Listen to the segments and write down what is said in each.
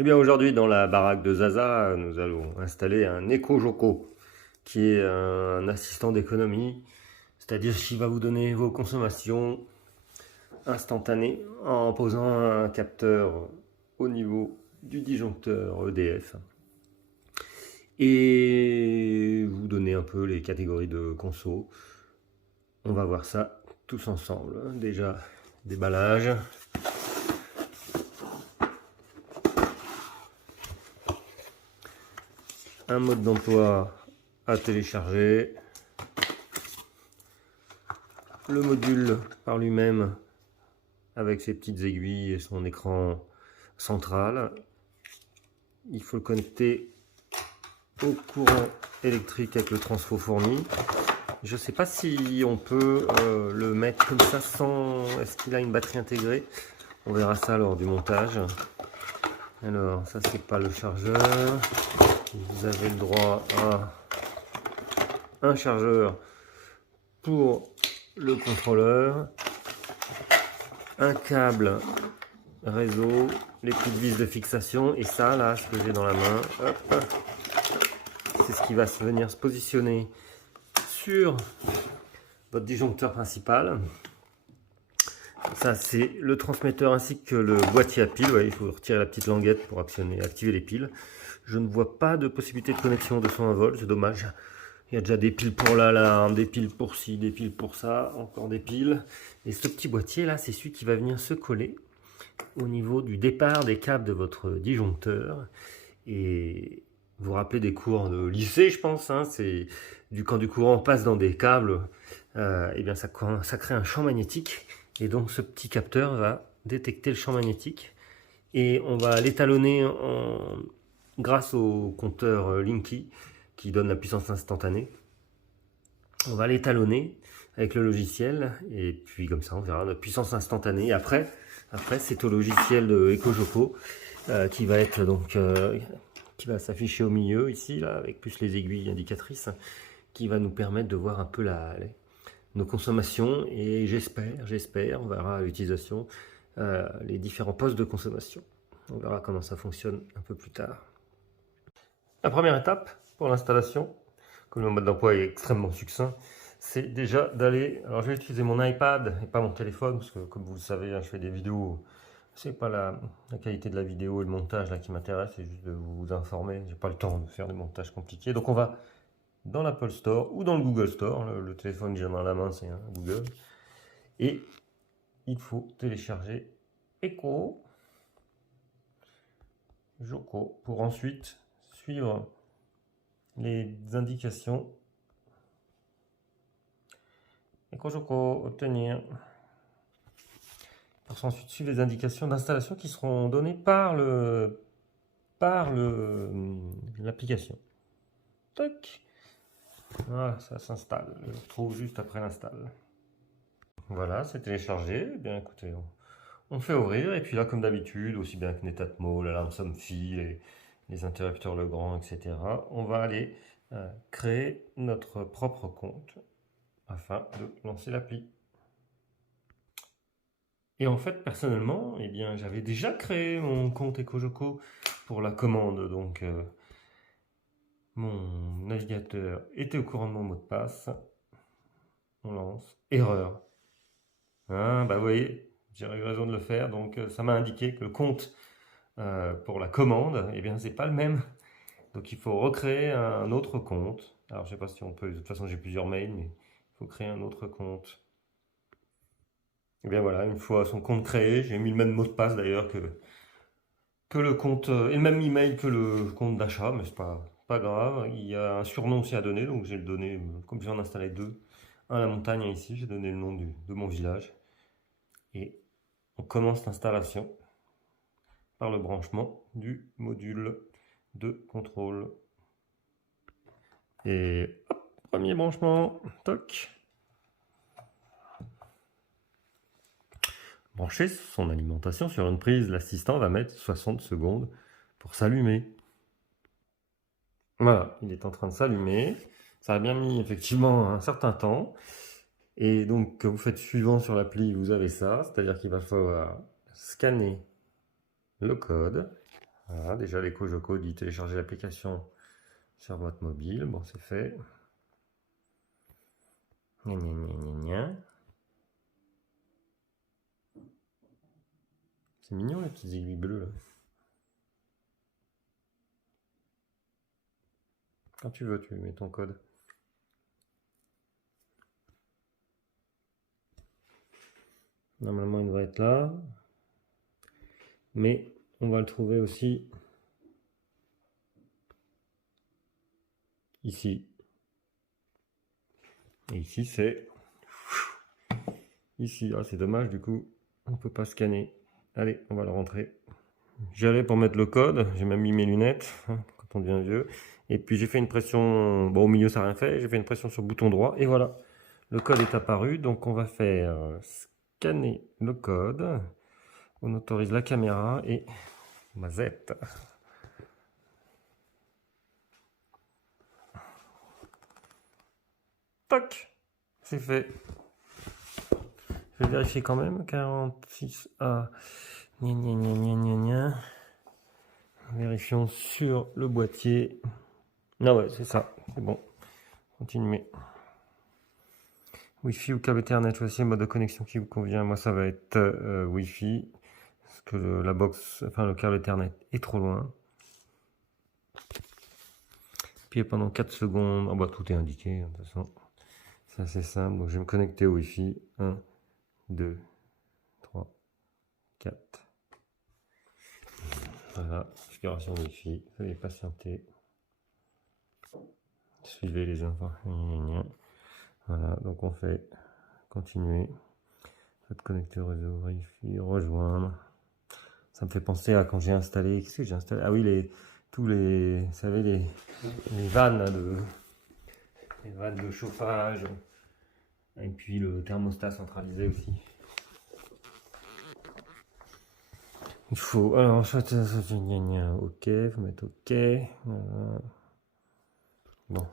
Eh bien aujourd'hui dans la baraque de Zaza, nous allons installer un EcoJoco qui est un assistant d'économie, c'est-à-dire qui va vous donner vos consommations instantanées en posant un capteur au niveau du disjoncteur EDF et vous donner un peu les catégories de conso. On va voir ça tous ensemble. Déjà, déballage. Un mode d'emploi à télécharger. Le module par lui-même avec ses petites aiguilles et son écran central. Il faut le connecter au courant électrique avec le transfo fourni. Je ne sais pas si on peut le mettre comme ça sans... Est-ce qu'il a une batterie intégrée? On verra ça lors du montage. Alors, ça c'est pas le chargeur. Vous avez le droit à un chargeur pour le contrôleur, un câble réseau, les petites vis de fixation, et ça là, ce que j'ai dans la main, c'est ce qui va venir se positionner sur votre disjoncteur principal. Ça c'est le transmetteur ainsi que le boîtier à piles. Ouais, il faut retirer la petite languette pour activer les piles. Je ne vois pas de possibilité de connexion de son vol, c'est dommage. Il y a déjà des piles pour l'alarme, des piles pour ci, des piles pour ça, encore des piles. Et ce petit boîtier là, c'est celui qui va venir se coller au niveau du départ des câbles de votre disjoncteur. Et vous vous rappelez des cours de lycée, je pense, hein, c'est quand du courant passe dans des câbles, et bien ça crée un champ magnétique. Et donc ce petit capteur va détecter le champ magnétique. Et on va l'étalonner grâce au compteur Linky qui donne la puissance instantanée. On va l'étalonner avec le logiciel et puis comme ça on verra notre puissance instantanée. Après c'est au logiciel de EcoJoco qui va être donc qui va s'afficher au milieu ici là avec plus les aiguilles indicatrices qui va nous permettre de voir un peu nos consommations et j'espère, on verra à l'utilisation les différents postes de consommation. On verra comment ça fonctionne un peu plus tard. La première étape pour l'installation, comme le mode d'emploi est extrêmement succinct, c'est déjà d'aller... Alors je vais utiliser mon iPad et pas mon téléphone, parce que comme vous le savez, je fais des vidéos, c'est pas la qualité de la vidéo et le montage là qui m'intéresse, c'est juste de vous informer, j'ai pas le temps de faire des montages compliqués. Donc on va dans l'Apple Store ou dans le Google Store, le téléphone que j'ai dans la main c'est un Google, et il faut télécharger EcoJoco pour ensuite suivre les indications. EcoJoco, obtenir. Pour ensuite suivre les indications d'installation qui seront données par l'application. Toc. Voilà, ça s'installe. Je le trouve juste après l'install. Voilà, c'est téléchargé. Eh bien, écoutez, on fait ouvrir. Et puis là, comme d'habitude, aussi bien que Netatmo, l'alarme Somfy, les interrupteurs Legrand, etc., on va aller créer notre propre compte afin de lancer l'appli. Et en fait, personnellement, eh bien, j'avais déjà créé mon compte EcoJoco pour la commande. Donc, mon navigateur était au courant de mon mot de passe. On lance. Erreur. Hein, bah, vous voyez, j'avais eu raison de le faire. Donc, ça m'a indiqué que le compte pour la commande, eh bien, c'est pas le même. Donc, il faut recréer un autre compte. Alors, je sais pas si on peut. De toute façon, j'ai plusieurs mails, mais il faut créer un autre compte. Et bien voilà, une fois son compte créé, j'ai mis le même mot de passe d'ailleurs que le compte, et le même email que le compte d'achat, mais c'est pas grave. Il y a un surnom aussi à donner, donc j'ai donné, comme j'en installé deux, un à la montagne et ici, j'ai donné le nom de mon village. Et on commence l'installation par le branchement du module de contrôle. Et hop, premier branchement, toc. Brancher son alimentation sur une prise, l'assistant va mettre 60 secondes pour s'allumer. Voilà, il est en train de s'allumer. Ça a bien mis effectivement un certain temps. Et donc, quand vous faites suivant sur l'appli, vous avez ça. C'est-à-dire qu'il va falloir scanner le code. Voilà, déjà les Cogeco dit télécharger l'application sur votre mobile. Bon, c'est fait. Gna, gna, gna, gna, gna. C'est mignon les petites aiguilles bleues là. Quand tu veux, tu mets ton code. Normalement, il devrait être là. Mais on va le trouver aussi ici. Et ici, c'est ici. Ah, c'est dommage, du coup, on ne peut pas scanner. Allez, on va le rentrer. J'y allais pour mettre le code. J'ai même mis mes lunettes hein, quand on devient vieux. Et puis j'ai fait une pression. Bon, au milieu, ça n'a rien fait. J'ai fait une pression sur le bouton droit. Et voilà, le code est apparu. Donc, on va faire scanner le code. On autorise la caméra et ma Z. Toc, c'est fait. Je vais vérifier quand même. 46A. Gna, gna, gna, gna, gna, gna. Vérifions sur le boîtier. Ah ouais, c'est ça. C'est bon. Continuez. Wi-Fi ou câble Ethernet, choisissez le mode de connexion qui vous convient. Moi, ça va être Wi-Fi. Parce que la box, enfin le câble Ethernet est trop loin. Puis pendant 4 secondes. Ah bah tout est indiqué, de toute façon. C'est assez simple. Donc je vais me connecter au Wi-Fi. 1, 2, 3, 4. Voilà, configuration Wi-Fi. Veuillez patienter. Suivez les informations. Voilà, donc on fait continuer. Faites connecter au réseau Wi-Fi, rejoindre. Ça me fait penser à quand j'ai installé. Qu'est-ce que j'ai installé? Ah oui, tous les. Vous savez, les vannes là, les vannes de chauffage. Et puis le thermostat centralisé aussi. Il faut. Alors, ok, il faut mettre OK. Voilà. Bon.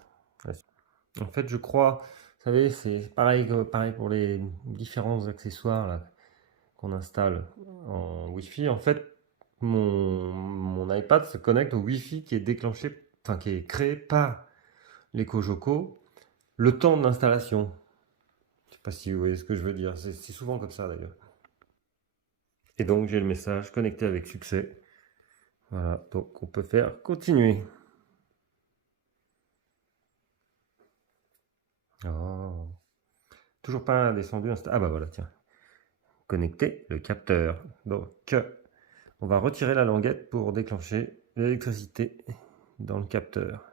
En fait, je crois. Vous savez, c'est pareil pour les différents accessoires là, qu'on installe en Wi-Fi. En fait, mon iPad se connecte au Wi-Fi qui est déclenché, enfin qui est créé par les Cogeco le temps de l'installation. Je sais pas si vous voyez ce que je veux dire. C'est souvent comme ça d'ailleurs. Et donc j'ai le message connecté avec succès. Voilà, donc on peut faire continuer. Oh. Toujours pas descendu. Ah bah voilà, tiens. Connecter le capteur. Donc on va retirer la languette pour déclencher l'électricité dans le capteur.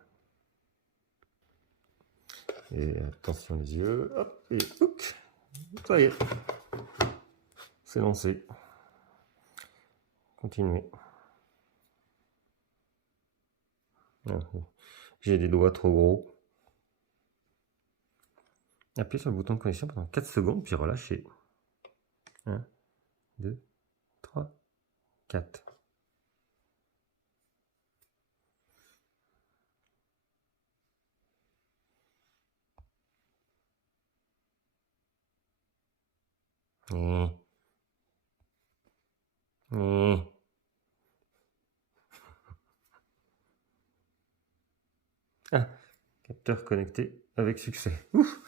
Et attention les yeux. Hop, et ouc, ça y est. C'est lancé. Continuez. J'ai des doigts trop gros. Appuyez sur le bouton de connexion pendant 4 secondes, puis relâchez. 1, 2, 3, 4. Ah, capteur connecté avec succès. Ouf.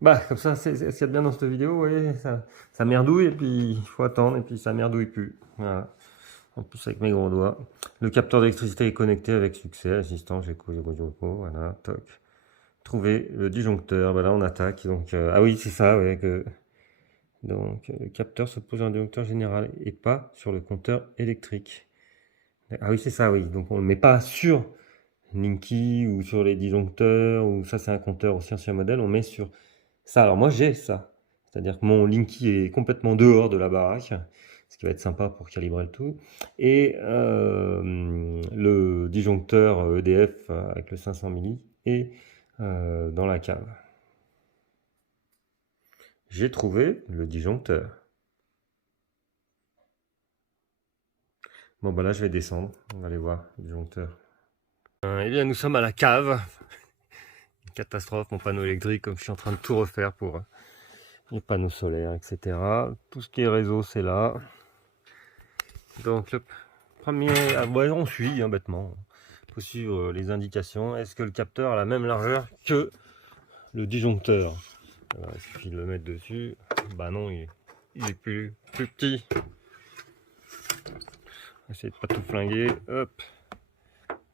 Bah, comme ça, c'est ce qu'il y a de bien dans cette vidéo, vous voyez, ça merdouille, et puis il faut attendre, et puis ça merdouille plus. Voilà. En plus, avec mes gros doigts. Le capteur d'électricité est connecté avec succès. Assistant, j'ai voilà, toc. Trouver le disjoncteur, voilà, on attaque. Donc, ah oui, c'est ça, ouais, donc, le capteur se pose sur un disjoncteur général et pas sur le compteur électrique. Ah oui, c'est ça, oui. Donc, on ne le met pas sur Linky ou sur les disjoncteurs, ou ça, c'est un compteur aussi ancien modèle. On met sur ça. Alors, moi, j'ai ça. C'est-à-dire que mon Linky est complètement dehors de la baraque, ce qui va être sympa pour calibrer le tout. Et le disjoncteur EDF avec le 500 milli est dans la cave. J'ai trouvé le disjoncteur. Bon, bah là, je vais descendre. On va aller voir le disjoncteur. Eh bien, nous sommes à la cave. Une catastrophe, mon panneau électrique, comme je suis en train de tout refaire pour les panneaux solaires, etc. Tout ce qui est réseau, c'est là. Donc, On suit hein, bêtement. Il faut suivre les indications. Est-ce que le capteur a la même largeur que le disjoncteur? Alors, il suffit de le mettre dessus. Bah non, il est plus petit. Essayez de pas tout flinguer. Hop.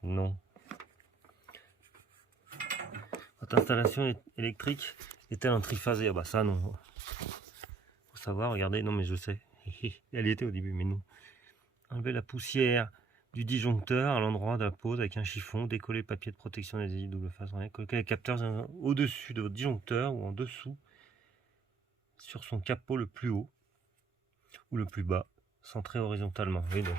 Non. Votre installation électrique est-elle en triphasé? Ah bah ça non. Faut savoir, regardez. Non mais je sais. Elle y était au début, mais non. Enlevez la poussière du disjoncteur à l'endroit de la pose avec un chiffon, décoller le papier de protection adhésif double face, coloquer les capteurs au-dessus de votre disjoncteur ou en dessous sur son capot le plus haut ou le plus bas, centré horizontalement. Oui, donc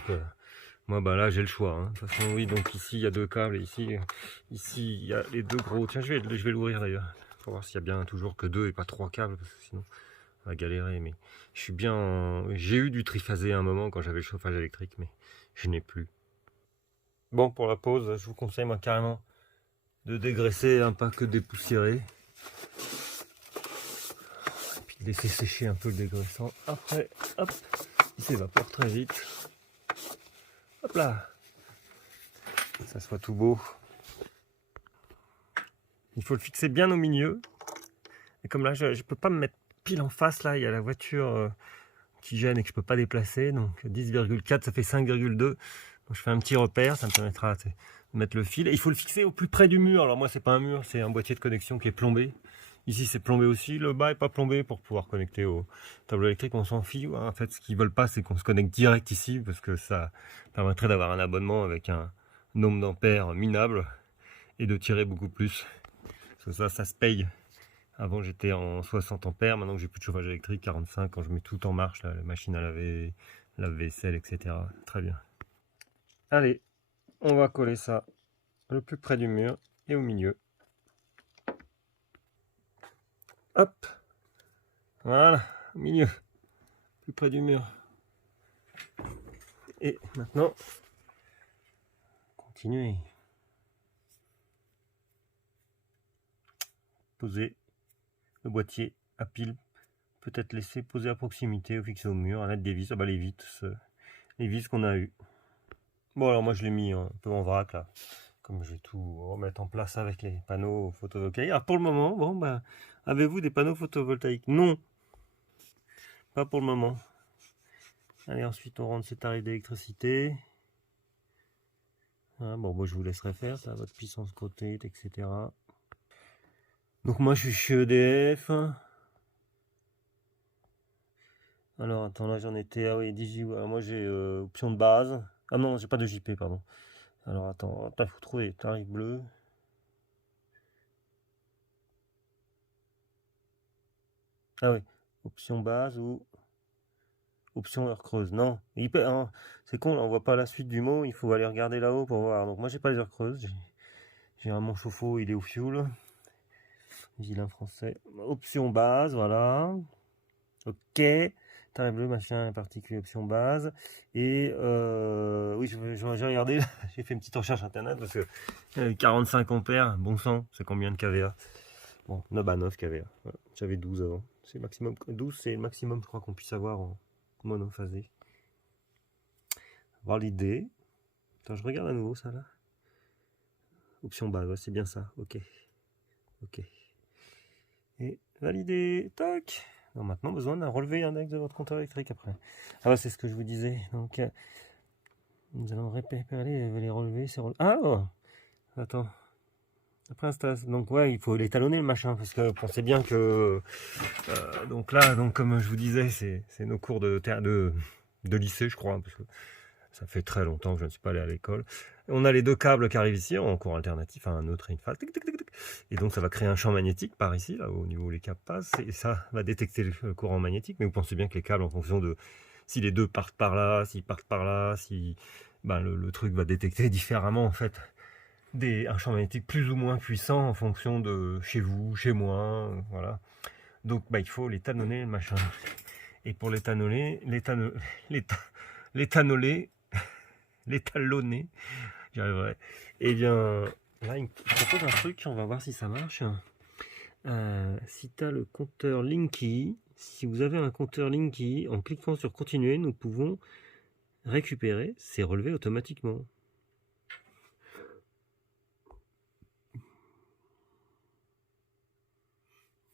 moi bah là j'ai le choix. Hein. De toute façon, oui, donc ici il y a deux câbles et ici il y a les deux gros. Tiens, je vais l'ouvrir d'ailleurs pour voir s'il y a bien toujours que deux et pas trois câbles parce que sinon on va galérer. Mais je suis bien. J'ai eu du triphasé à un moment quand j'avais le chauffage électrique, mais je n'ai plus. Bon, pour la pause, je vous conseille moi carrément de dégraisser, hein, pas que dépoussiérer. Et puis de laisser sécher un peu le dégraissant. Après, hop, il s'évapore très vite. Hop là, ça soit tout beau. Il faut le fixer bien au milieu. Et comme là, je ne peux pas me mettre pile en face, là, il y a la voiture qui gêne et que je ne peux pas déplacer. Donc 10,4, ça fait 5,2. Donc je fais un petit repère, ça me permettra de mettre le fil. Et il faut le fixer au plus près du mur. Alors moi, c'est pas un mur, c'est un boîtier de connexion qui est plombé. Ici, c'est plombé aussi. Le bas est pas plombé pour pouvoir connecter au tableau électrique. On s'en fiche. En fait, ce qu'ils veulent pas, c'est qu'on se connecte direct ici parce que ça permettrait d'avoir un abonnement avec un nombre d'ampères minable et de tirer beaucoup plus. Parce que ça se paye. Avant, j'étais en 60 ampères. Maintenant que j'ai plus de chauffage électrique, 45. Quand je mets tout en marche, là, la machine à laver, lave-vaisselle, etc. Très bien. Allez, on va coller ça le plus près du mur et au milieu. Hop, voilà, au milieu, plus près du mur. Et maintenant, continuez. Poser le boîtier à pile, peut-être laisser poser à proximité ou fixer au mur à l'aide des vis. Ah bah les vis qu'on a eu. Bon alors moi je l'ai mis un peu en vrac là, comme je vais tout remettre en place avec les panneaux photovoltaïques. Alors pour le moment, bon bah, avez-vous des panneaux photovoltaïques? Non, pas pour le moment. Allez, ensuite on rentre ses tarifs d'électricité. Ah, bon, moi je vous laisserai faire ça, votre puissance côté, etc. Donc moi je suis chez EDF. Alors attends, là j'en étais, ah oui, 18, alors moi j'ai option de base. Ah non, j'ai pas de JP, pardon. Alors attends, il faut trouver tarif bleu. Ah oui, option base ou option heure creuse. Non, hein, c'est con, là, on voit pas la suite du mot, il faut aller regarder là-haut pour voir. Donc moi j'ai pas les heures creuses, j'ai un mon chauffe-eau, il est au fioul. Vilain français. Option base, voilà. Ok. Tarif bleu, machin, particulier, option base. Et oui, j'ai regardé, j'ai fait une petite recherche internet parce que 45 ampères, bon sang, c'est combien de kVA? Bon, 9 kVA. Voilà. J'avais 12 avant. C'est maximum. 12, c'est le maximum, je crois, qu'on puisse avoir en monophasé. Validé. Attends, je regarde à nouveau ça là. Option base, ouais, c'est bien ça. Ok. Ok. Et validé. Toc. Donc maintenant, besoin d'un relevé index de votre compteur électrique après. Ah bah c'est ce que je vous disais. Donc nous allons réparer les relevés. Ah oh, attends. Après installation. Donc ouais, il faut l'étalonner le machin parce que pensez bien que donc là, donc comme je vous disais, c'est nos cours de lycée, je crois, hein, parce que ça fait très longtemps que je ne suis pas allé à l'école. On a les deux câbles qui arrivent ici en courant alternatif, un autre et une phase. Et donc ça va créer un champ magnétique par ici, là au niveau où les câbles passent, et ça va détecter le courant magnétique. Mais vous pensez bien que les câbles, en fonction de si les deux partent par là, s'ils partent par là, si ben, le truc va détecter différemment en fait un champ magnétique plus ou moins puissant en fonction de chez vous, chez moi, voilà. Donc bah, il faut l'étalonner le machin. Et pour l'étalonner, l'étalonner, j'y arriverai. Et bien, là, il me propose un truc, on va voir si ça marche. Si tu as le compteur Linky, si vous avez un compteur Linky, en cliquant sur continuer, nous pouvons récupérer, c'est relevé automatiquement.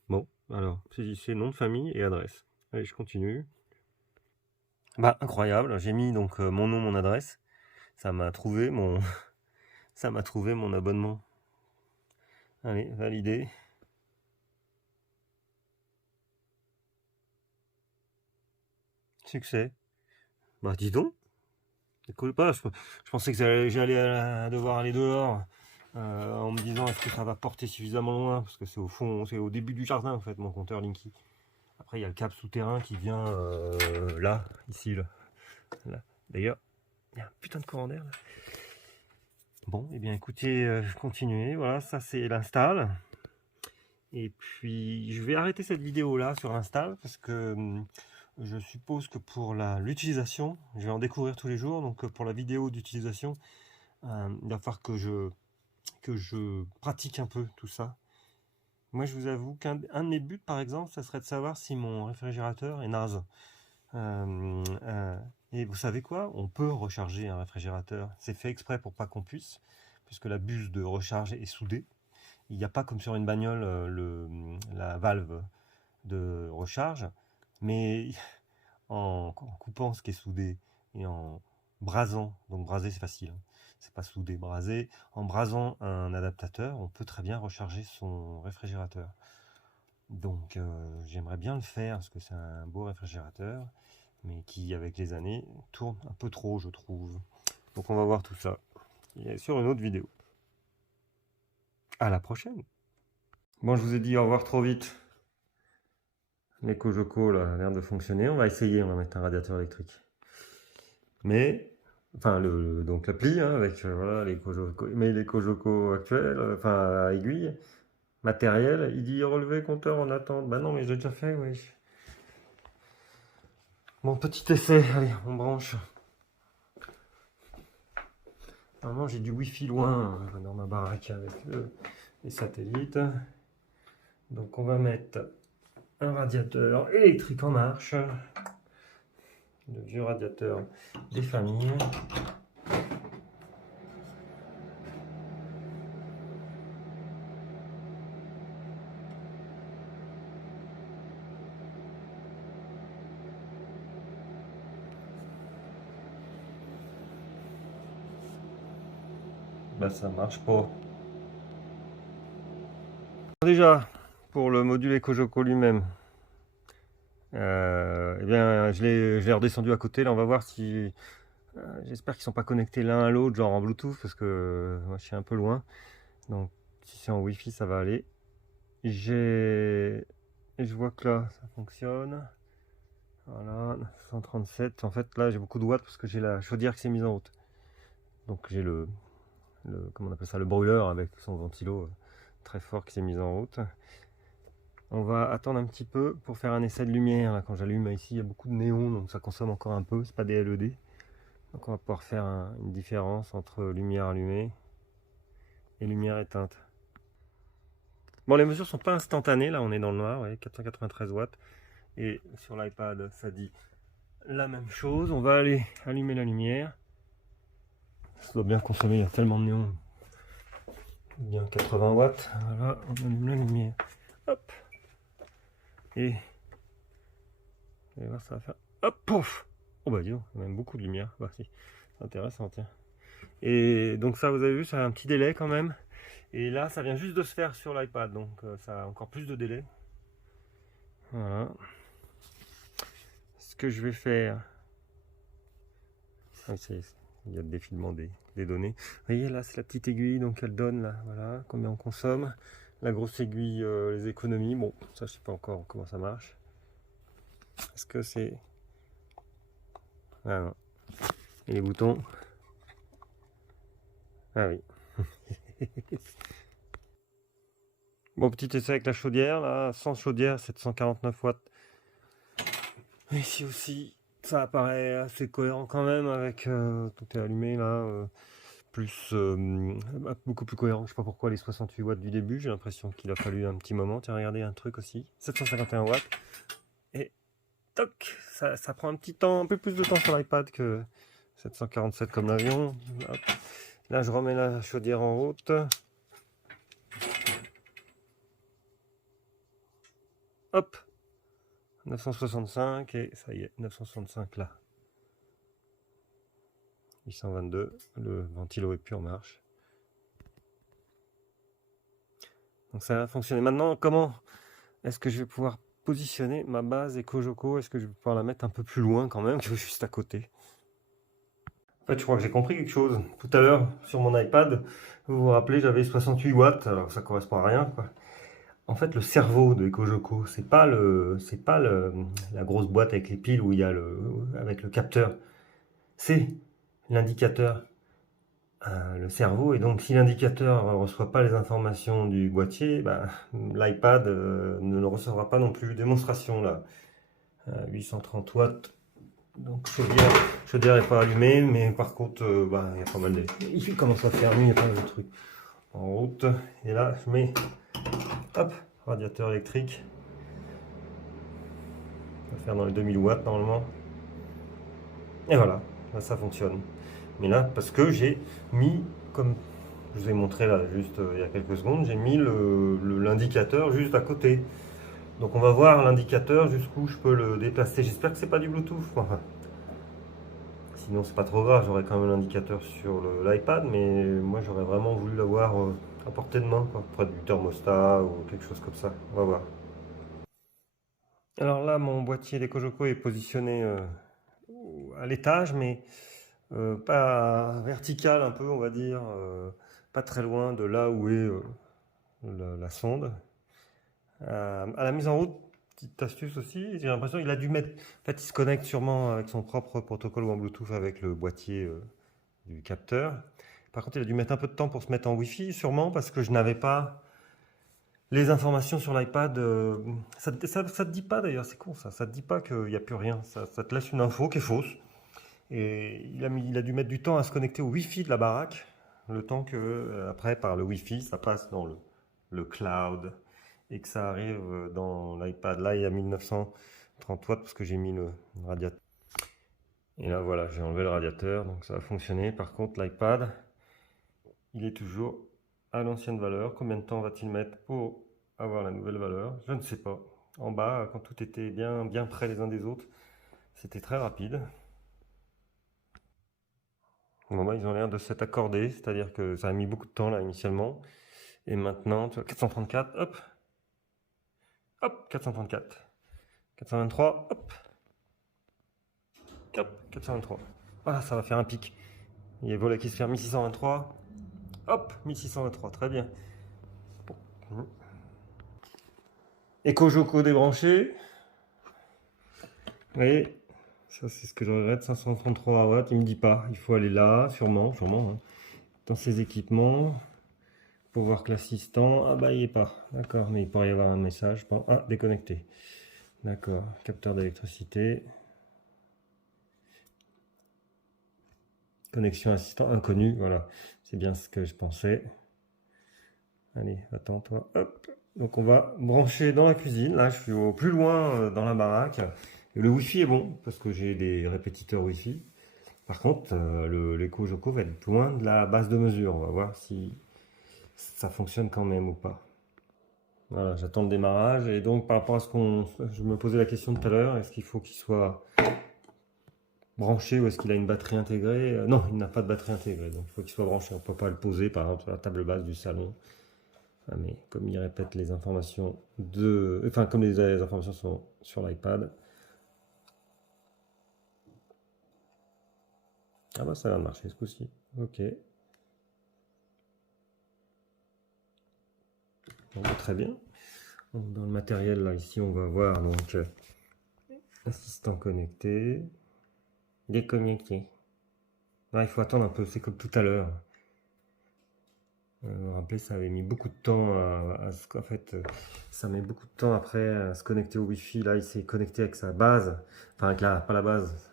Bon, alors, saisissez nom de famille et adresse. Allez, je continue. Bah, incroyable, j'ai mis donc mon nom, mon adresse. Ça m'a trouvé mon ça m'a trouvé mon abonnement. Allez, valider. Succès. Bah, dis donc. Écoute pas, je pensais que j'allais devoir aller dehors en me disant est-ce que ça va porter suffisamment loin, parce que c'est au fond, c'est au début du jardin en fait, mon compteur Linky. Après, il y a le câble souterrain qui vient là, ici, là. D'ailleurs, il y a un putain de courant d'air là. Bon, et bien écoutez, continuez. Voilà, ça c'est l'install. Et puis, je vais arrêter cette vidéo là sur l'install parce que je suppose que pour l'utilisation, je vais en découvrir tous les jours. Donc, pour la vidéo d'utilisation, il va falloir que je pratique un peu tout ça. Moi, je vous avoue qu'un de mes buts, par exemple, ça serait de savoir si mon réfrigérateur est naze. Et vous savez quoi? On peut recharger un réfrigérateur. C'est fait exprès pour pas qu'on puisse, puisque la buse de recharge est soudée. Il n'y a pas comme sur une bagnole la valve de recharge, mais en coupant ce qui est soudé et en brasant, donc braser c'est facile, c'est pas soudé, braser, en brasant un adaptateur, on peut très bien recharger son réfrigérateur. Donc j'aimerais bien le faire parce que c'est un beau réfrigérateur, mais qui avec les années tourne un peu trop, je trouve. Donc on va voir tout ça sur une autre vidéo. À la prochaine. Bon, je vous ai dit au revoir trop vite. Les Cogeco là a l'air de fonctionner. On va essayer, on va mettre un radiateur électrique. Mais, enfin, donc l'appli hein, avec voilà les Cogeco, mais les Cogeco actuels, enfin à aiguille, matériel. Il dit relevé compteur en attente. Bah non, mais j'ai déjà fait, oui. Bon, petit essai. Allez, on branche. Normalement, j'ai du Wi-Fi loin dans ma baraque avec les satellites. Donc, on va mettre un radiateur électrique en marche. Le vieux radiateur des familles. Bah, ça marche pas. Déjà, pour le module EcoJoco lui-même, eh bien, je l'ai redescendu à côté. Là, on va voir si. J'espère qu'ils sont pas connectés l'un à l'autre, genre en Bluetooth, parce que moi, je suis un peu loin. Donc, si c'est en Wi-Fi, ça va aller. Et je vois que là, ça fonctionne. Voilà, 137. En fait, là, j'ai beaucoup de watts parce que j'ai la chaudière qui s'est mise en route. Donc, j'ai comment on appelle ça, le brûleur avec son ventilo très fort qui s'est mis en route. On va attendre un petit peu pour faire un essai de lumière. Là, quand j'allume ici, il y a beaucoup de néons, donc ça consomme encore un peu. C'est pas des LED. Donc on va pouvoir faire une différence entre lumière allumée et lumière éteinte. Bon, les mesures sont pas instantanées. Là, on est dans le noir, ouais, 493 watts. Et sur l'iPad, ça dit la même chose. On va aller allumer la lumière. Ça doit bien consommer, il y a tellement de néons. Bien 80 watts. Voilà, on allume la lumière. Hop. Et voir, ça va faire. Hop, pouf. Oh bah dis donc, il y a même beaucoup de lumière. Bah si, c'est intéressant, tiens. Et donc ça, vous avez vu, ça a un petit délai quand même. Et là, ça vient juste de se faire sur l'iPad, donc ça a encore plus de délai. Voilà. Ce que je vais faire... Ah, il y a le défilement des données. Vous voyez, là, c'est la petite aiguille, donc elle donne, là, voilà, combien on consomme. La grosse aiguille, les économies. Bon, ça, je sais pas encore comment ça marche. Est-ce que c'est... Ah non. Et les boutons? Ah oui. Bon, petit essai avec la chaudière, là, sans chaudière, 749 watts. Ici aussi, ça apparaît assez cohérent quand même avec tout est allumé là, plus beaucoup plus cohérent. Je sais pas pourquoi les 68 watts du début, j'ai l'impression qu'il a fallu un petit moment. Tiens, regardez un truc aussi, 751 watts. Et toc, ça prend un petit temps, un peu plus de temps sur l'iPad que 747 comme l'avion. Là, je remets la chaudière en route. Hop, 965 et ça y est, 965 là. 822, le ventilo est plus en marche. Donc ça a fonctionné. Maintenant, comment est-ce que je vais pouvoir positionner ma base EcoJoco? Est-ce que je vais pouvoir la mettre un peu plus loin quand même que juste à côté? En fait, je crois que j'ai compris quelque chose. Tout à l'heure, sur mon iPad, vous vous rappelez, j'avais 68 watts, alors ça correspond à rien, quoi. En fait, le cerveau de EcoJoco, c'est pas la grosse boîte avec les piles où il y a avec le capteur. C'est l'indicateur, le cerveau. Et donc, si l'indicateur ne reçoit pas les informations du boîtier, bah, l'iPad ne le recevra pas non plus. Démonstration là, 830 watts. Donc, chaudière n'est pas allumée, mais par contre, bah, il y a pas mal de. Il commence à faire nuit, il y a pas mal de trucs en route. Et là, je mets, hop, radiateur électrique. Ça va faire dans les 2000 watts normalement. Et voilà, là, ça fonctionne. Mais là, parce que j'ai mis, comme je vous ai montré là juste il y a quelques secondes, j'ai mis l'indicateur juste à côté. Donc on va voir l'indicateur jusqu'où je peux le déplacer. J'espère que c'est pas du Bluetooth. Enfin, sinon c'est pas trop grave, j'aurais quand même l'indicateur sur l'iPad, mais moi j'aurais vraiment voulu l'avoir à portée de main, quoi, près du thermostat ou quelque chose comme ça. On va voir. Alors là, mon boîtier d'EcoJoco est positionné à l'étage, mais pas vertical un peu, on va dire, pas très loin de là où est la sonde. À la mise en route, petite astuce aussi, j'ai l'impression qu'il a dû mettre. En fait, il se connecte sûrement avec son propre protocole ou en Bluetooth avec le boîtier du capteur. Par contre, il a dû mettre un peu de temps pour se mettre en Wi-Fi, sûrement parce que je n'avais pas les informations sur l'iPad. Ça te dit pas d'ailleurs, c'est con ça. Ça te dit pas qu'il n'y a plus rien. Ça te laisse une info qui est fausse. Et il a dû mettre du temps à se connecter au Wi-Fi de la baraque, le temps que, après, par le Wi-Fi, ça passe dans le cloud et que ça arrive dans l'iPad. Là, il y a 1930 watts parce que j'ai mis le radiateur. Et là, voilà, j'ai enlevé le radiateur, donc ça a fonctionné. Par contre, l'iPad, il est toujours à l'ancienne valeur. Combien de temps va-t-il mettre pour avoir la nouvelle valeur? Je ne sais pas. En bas, quand tout était bien, bien près les uns des autres, c'était très rapide. Au moment, ils ont l'air de s'être accordés, c'est-à-dire que ça a mis beaucoup de temps là initialement. Et maintenant, tu vois, 434, hop, hop, 434, 423, hop, hop, 423. Voilà, ça va faire un pic. Il y a Vola qui se fait 1623, hop, 1623, très bien. Bon. EcoJoco débranché. Vous voyez, ça c'est ce que je regrette, 533 watts, il me dit pas. Il faut aller là, sûrement, hein, dans ses équipements. Pour voir que l'assistant, ah bah il est pas, d'accord, mais il pourrait y avoir un message, ah déconnecté, d'accord, capteur d'électricité, connexion assistant inconnu, voilà, c'est bien ce que je pensais. Allez, attends toi, hop, donc on va brancher dans la cuisine, là je suis au plus loin dans la baraque, et le Wi-Fi est bon, parce que j'ai des répétiteurs Wi-Fi, par contre l'EcoJoco va être loin de la base de mesure, on va voir si ça fonctionne quand même ou pas. Voilà, j'attends le démarrage et donc par rapport à je me posais la question tout à l'heure, est-ce qu'il faut qu'il soit branché ou est-ce qu'il a une batterie intégrée? Non, il n'a pas de batterie intégrée, donc il faut qu'il soit branché. On ne peut pas le poser par exemple sur la table basse du salon. Ah, mais comme il répète les informations comme les informations sont sur l'iPad. Ah bah ça va marcher ce coup-ci. Ok. Bon, bah, très bien. Donc, dans le matériel là ici on va voir donc assistant connecté. Déconnecté. Là, il faut attendre un peu, c'est comme tout à l'heure. Vous vous rappelez, ça avait mis beaucoup de temps en fait, ça met beaucoup de temps après à se connecter au Wi-Fi. Là, il s'est connecté avec sa base. Enfin, avec pas la base.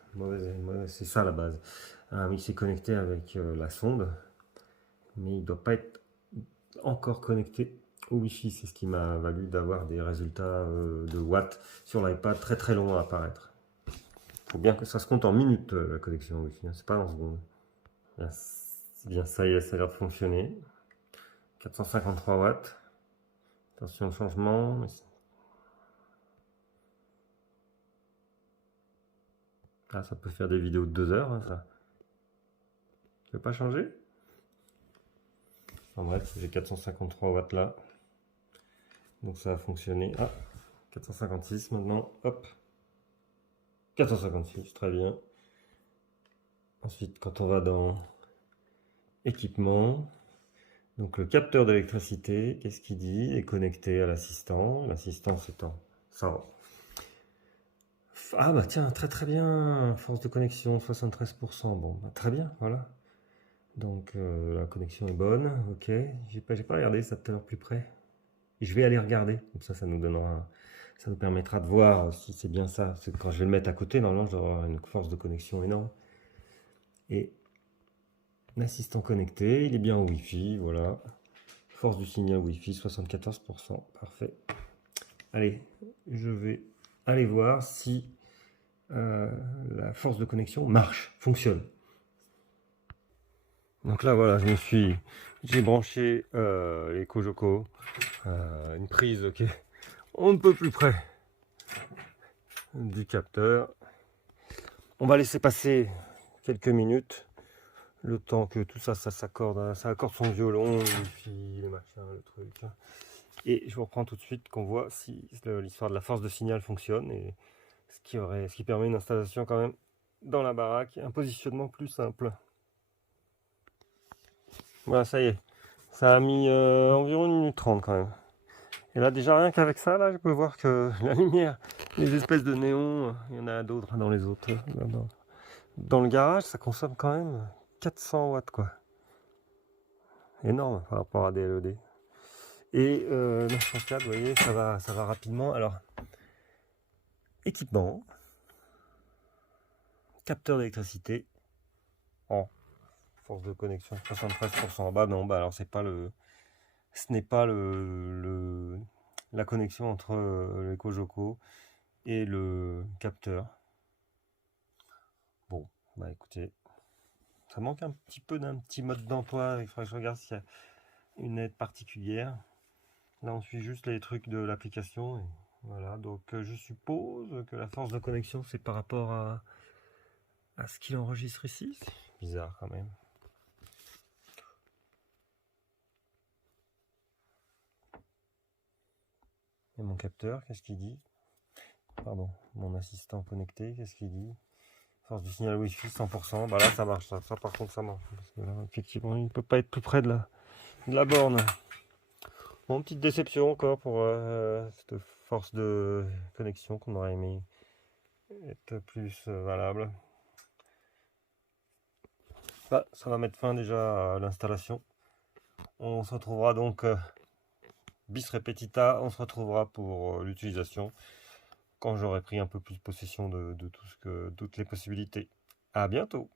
C'est ça la base. Il s'est connecté avec la sonde. Mais il ne doit pas être encore connecté au Wi-Fi. C'est ce qui m'a valu d'avoir des résultats de watts sur l'iPad très très longs à apparaître. faut bien que ça se compte en minutes, la connexion Wi-Fi, hein, c'est pas en secondes. C'est bien, ça y est, ça a l'air de fonctionner. 453 watts. Attention au changement. Ah, ça peut faire des vidéos de 2 heures, hein, ça. Tu veux pas changer? En bref, j'ai 453 watts là. Donc ça a fonctionné. Ah, 456 maintenant. Hop. 456, très bien. Ensuite, quand on va dans équipement, donc le capteur d'électricité, qu'est-ce qu'il dit? Est connecté à l'assistant. L'assistant, c'est en ça. Ah bah tiens, très très bien. Force de connexion, 73%. Bon, bah, très bien, voilà. Donc la connexion est bonne, ok. J'ai pas regardé ça tout à l'heure plus près. Je vais aller regarder, comme ça nous donnera, ça nous permettra de voir si c'est bien ça. Parce que quand je vais le mettre à côté, normalement j'aurai une force de connexion énorme. Et l'assistant connecté, il est bien en Wi-Fi, voilà. Force du signal Wi-Fi, 74%, parfait. Allez, je vais aller voir si la force de connexion marche, fonctionne. Donc là voilà, j'ai branché les Kojoko, une prise qui est on ne peut plus près du capteur. On va laisser passer quelques minutes, le temps que tout ça s'accorde, hein, ça accorde son violon, le wifi, le machin, le truc. Et je vous reprends tout de suite qu'on voit si l'histoire de la force de signal fonctionne et ce qui permet une installation quand même dans la baraque, un positionnement plus simple. Voilà, ça y est, ça a mis environ 1 minute 30 quand même. Et là déjà rien qu'avec ça, là je peux voir que la lumière, les espèces de néons, il y en a d'autres dans les autres. Dans le garage, ça consomme quand même 400 watts quoi. Énorme par rapport à des LED. Et 904, vous voyez, ça va rapidement. Alors, équipement, capteur d'électricité, en force de connexion 73%. Bah non, bah alors ce n'est pas la connexion entre les Kojoko et le capteur. Bon, bah écoutez, ça manque un petit peu d'un petit mode d'emploi. Il faudrait que je regarde s'il y a une aide particulière. Là, on suit juste les trucs de l'application. Voilà, donc je suppose que la force de connexion, c'est par rapport à ce qu'il enregistre ici. C'est bizarre quand même. Et mon capteur, qu'est-ce qu'il dit? Pardon, mon assistant connecté, qu'est-ce qu'il dit? Force du signal Wi-Fi 100%. Bah là, ça marche. Ça par contre, ça marche. Parce que là, effectivement, il ne peut pas être plus près de la borne. Bon, petite déception encore pour cette force de connexion qu'on aurait aimé être plus valable. Bah, ça va mettre fin déjà à l'installation. On se retrouvera donc bis repetita, on se retrouvera pour l'utilisation quand j'aurai pris un peu plus possession de toutes les possibilités. À bientôt!